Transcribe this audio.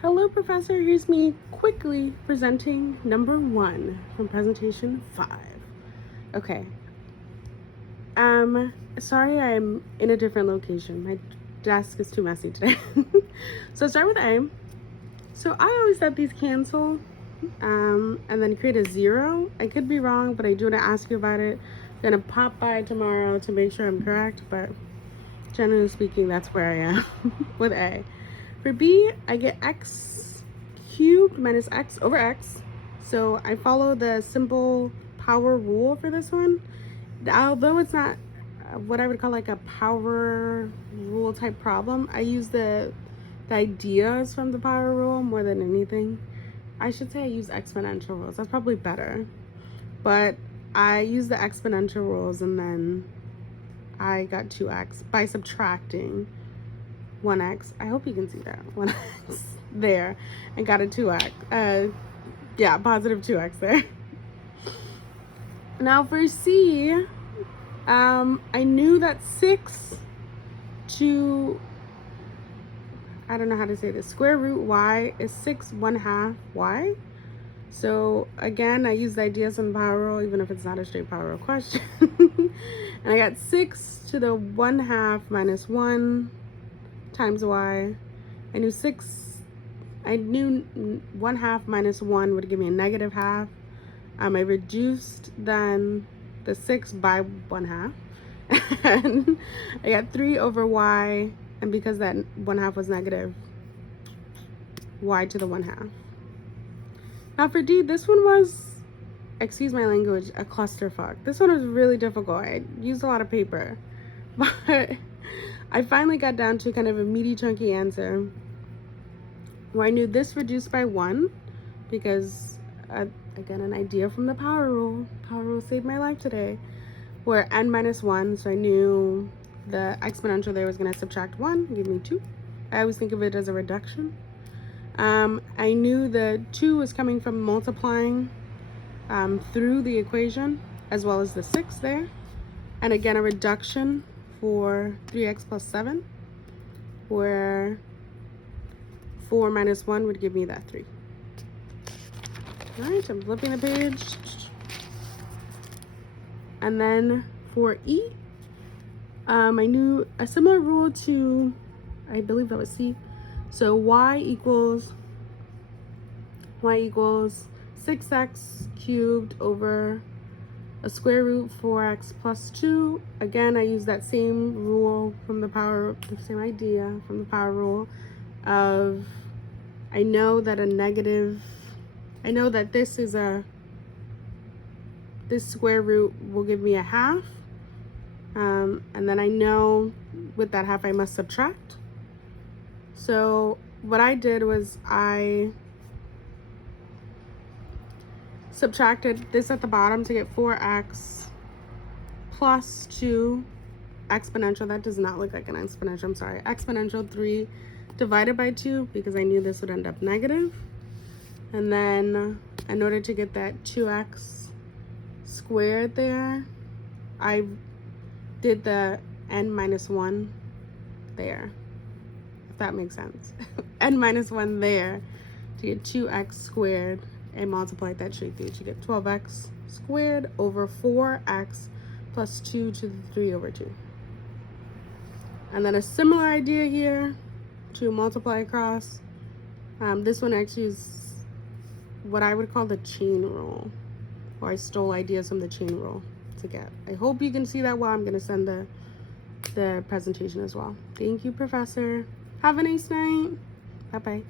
Hello, Professor. Here's me quickly presenting number 1 from presentation 5. Okay. Sorry I'm in a different location. My desk is too messy today. So start with A. So I always thought these cancel, and then create a 0. I could be wrong, but I do want to ask you about it. I'm gonna pop by tomorrow to make sure I'm correct, but generally speaking, that's where I am with A. For B, I get x cubed minus x over x. So I follow the simple power rule for this one. Although it's not what I would call like a power rule type problem, I use the ideas from the power rule more than anything. I should say I use exponential rules. That's probably better. But I use the exponential rules, and then I got 2x by subtracting 1x. I hope you can see that. 1x there, and got a 2x. Yeah, positive 2x there. Now for C, I knew that 6 to, I don't know how to say this, square root y is 6 1/2 y. So again, I use the ideas from the power rule, even if it's not a straight power rule question. And I got 6 to the 1/2 minus 1 times y. I knew 1/2 minus 1 would give me a negative half. I reduced then the 6 by 1/2. And I got 3 over y, and because that 1/2 was negative, y to the 1/2. Now for D, this one was, excuse my language, a clusterfuck. This one was really difficult. I used a lot of paper, but I finally got down to kind of a meaty, chunky answer where I knew this reduced by 1 because, again, an idea from the power rule. Power rule saved my life today. Where n minus 1, so I knew the exponential there was going to subtract 1, give me 2. I always think of it as a reduction. I knew the 2 was coming from multiplying through the equation, as well as the 6 there. And again, a reduction for 3x plus 7, where 4 minus 1 would give me that 3. All right, I'm flipping the page. And then for E, I knew a similar rule to, I believe that was C. So y equals 6x cubed over a square root 4x plus 2. Again, I use that same rule from the power, the same idea from the power rule of, I know that this square root will give me a half. And then I know with that half I must subtract. So what I did was I subtracted this at the bottom to get 4x plus 2 exponential. That does not look like an exponential, I'm sorry. Exponential 3 divided by 2 because I knew this would end up negative. And then in order to get that 2x squared there, I did the n minus 1 there, if that makes sense. N minus 1 there to get 2x squared, and multiplied that straight through to get 12x squared over 4x plus 2 to the 3 over 2. And then a similar idea here to multiply across. This one actually is what I would call the chain rule, or I stole ideas from the chain rule to get. I hope you can see that well. I'm going to send the presentation as well. Thank you, Professor. Have a nice night. Bye-bye.